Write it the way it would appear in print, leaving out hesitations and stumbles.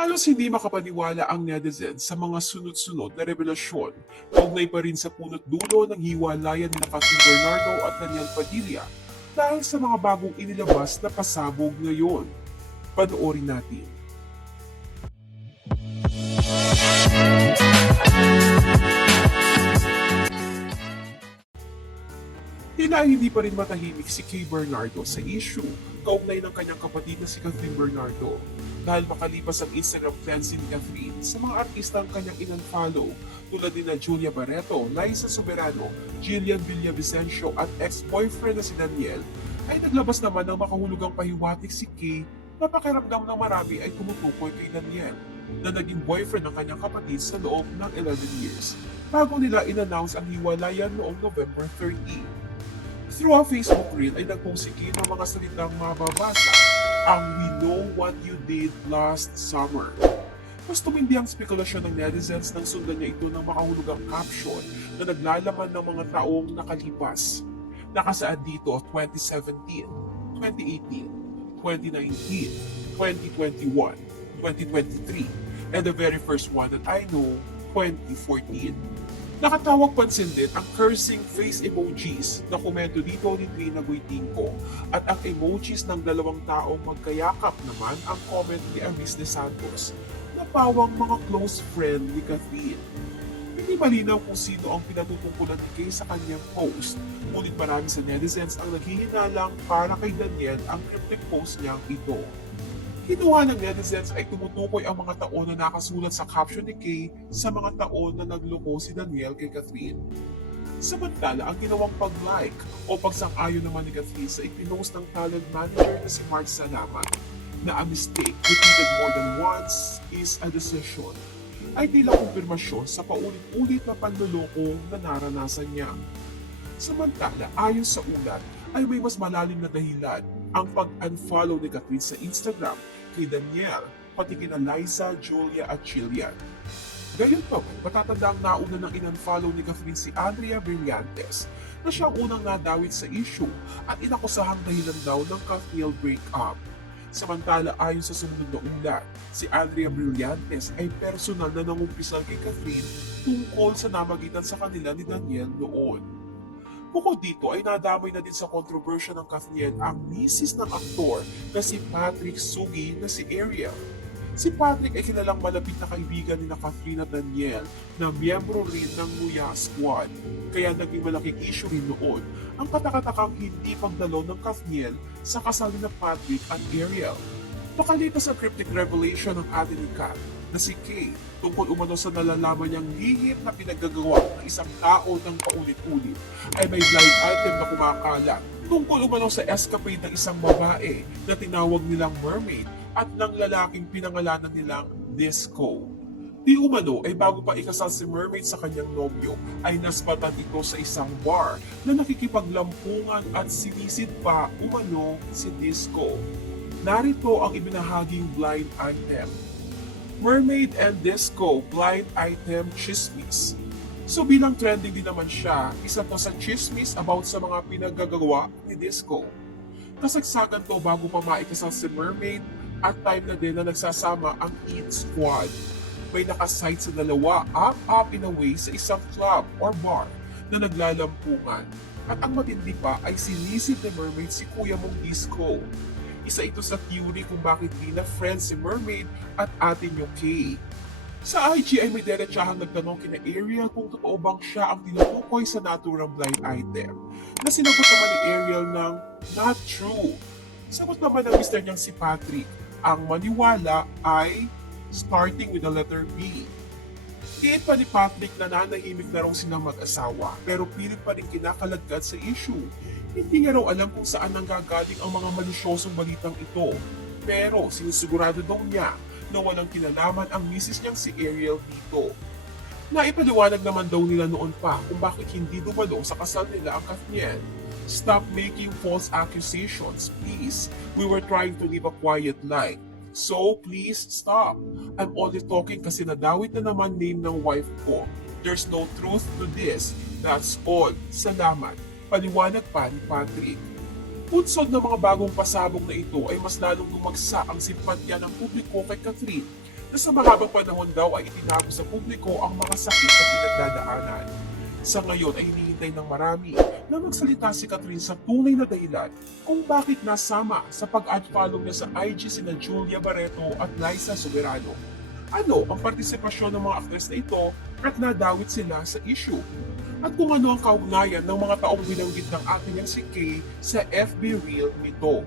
Halos hindi makapaniwala ang netizens sa mga sunod-sunod na revelasyon kaugnay pa rin sa punot dulo ng hiwalayan ni Catherine Bernardo at Daniel Padilla dahil sa mga bagong inilabas na pasabog ngayon. Panoorin natin. Tila hindi pa rin matahimik si Kay Bernardo sa issue kaugnay ng kanyang kapatid na si Catherine Bernardo dahil makalipas ang Instagram cleansing ni Catherine sa mga artistang kanyang in-unfollow tulad ni na Julia Barreto, Liza Soberano, Jillian Villavicencio at ex-boyfriend na si Daniel ay naglabas naman ng makahulugang pahiwatig si Kay na pakiramdam ng marami ay tumutukoy kay Daniel na naging boyfriend ng kanyang kapatid sa loob ng 11 years bago nila in-announce ang hiwalayan noong November 30. Through a Facebook reel ay nagpost si Kay ng mga salitang mababasa ang "We know what you did last summer." Mas tumindi ang spekulasyon ng netizens nang sundan niya ito ng makahulugang caption na naglalaman ng mga taong nakalipas. Nakasaad dito 2017, 2018, 2019, 2021, 2023, and the very first one that I know, 2014. Nakatawag pansin din ang cursing face emojis na komento dito ni Trina Goitinco at ang emojis ng dalawang taong magkayakap naman ang comment ni Aris De Santos na pawang mga close friend ni Catherine. Hindi malinaw kung sino ang pinatutungkulan ni Kay sa kanyang post, ngunit marami sa netizens ang naghihinalang para kay Daniel ang cryptic post niyang ito. Kinuha ng netizens ay tumutukoy ang mga taon na nakasulat sa caption ni Kay sa mga taon na nagloko si Daniel kay Catherine. Samantala, ang ginawang pag-like o pagsang-ayon naman ni Catherine sa ipinost ng talent manager na si Mark Salamat na a mistake repeated more than once is a decision ay tila kumpirmasyon sa paulit-ulit na panloloko na naranasan niya. Samantala, ayon sa ulat, ay may mas malalim na dahilan ang pag-unfollow ni Catherine sa Instagram kay Daniel, pati kina Liza, Julia at Jillian. Gayunpaman, matatanda ang nauna ng in-unfollow ni Catherine si Andrea Brillantes na siyang unang nadawit sa issue at inakusahang dahilan daw ng Kathniel breakup. Samantala ayon sa sumunod na ulat, si Andrea Brillantes ay personal na nangumpisal kay Catherine tungkol sa namagitan sa kanila ni Daniel noon. Bukod dito ay nadamay na din sa kontrobersya ng Kathniel ang misis ng aktor na si Patrick Sugi na si Ariel. Si Patrick ay kilalang malapit na kaibigan ni Catherine at Daniel na miyembro rin ng Luya Squad. Kaya naging malaking issue rin noon ang katakatakang hindi pagdalo ng Kathniel sa kasal ni Patrick at Ariel. Makalipas ang cryptic revelation ng ate ni Kat na si Kay tungkol umano sa nalalaman niyang lihim na pinaggagawa ng isang tao ng paulit-ulit ay may blind item na kumakalat tungkol umano sa escapade ng isang babae na tinawag nilang mermaid at ng lalaking pinangalanan nilang Disco. Di umano ay bago pa ikasal si mermaid sa kanyang nobyo ay naspatan ito sa isang bar na nakikipaglampungan at sinisid pa umano si Disco. Narito ang ibinahaging blind item. Mermaid and Disco blind item chismis. So bilang trending din naman siya, isa to sa chismis about sa mga pinaggagawa ni Disco. Kasagsagan to bago pa maikasal si Mermaid at time na din na nagsasama ang Eat Squad. May nakasight sa dalawa up in a way sa isang club or bar na naglalampungan. At ang matindi pa ay sinisid ni Mermaid si Kuya mong Disco. Isa ito sa theory kung bakit di na friends si Mermaid at ate niyo Kay. Sa IG ay may diretsahang nagtanong kina Ariel kung totoo bang siya ang tinutukoy sa naturang blind item. Na sinagot naman ni Ariel ng not true. Sagot naman ng mister niyang si Patrick, ang maniwala ay starting with the letter B. Iit pa ni Patrick na nanahimik na raw silang mag-asawa pero pilit pa rin kinakalagad sa issue. Hindi niya raw alam kung saan nanggagaling ang mga malisyosong balitang ito. Pero sinisigurado daw niya na walang kinalaman ang misis niyang si Ariel dito. Naipaliwanag naman daw nila noon pa kung bakit hindi dumalo sa kasal nila ang Kathniel. Stop making false accusations, please. We were trying to live a quiet life. So please stop. I'm only talking kasi nadawit na naman name ng wife ko. There's no truth to this. That's all. Salamat. Paliwanag pa ni Patrick. Punsod ng mga bagong pasabog na ito ay mas lalong lumagsa ang simpatya ng publiko kay Catherine na sa mahabang panahon daw ay itinago sa publiko ang mga sakit na pinagdadaanan. Sa ngayon ay hinihintay ng marami na magsalita si Catherine sa tunay na dahilan kung bakit nasama sa pag-unfollow niya sa IG sina Julia Barreto at Liza Soberano. Ano ang partisipasyon ng mga aktres na ito at nadawit sila sa issue? At kung ano ang kaugnayan ng mga taong binanggit ng atin niyang si Kay sa FB Reel nito.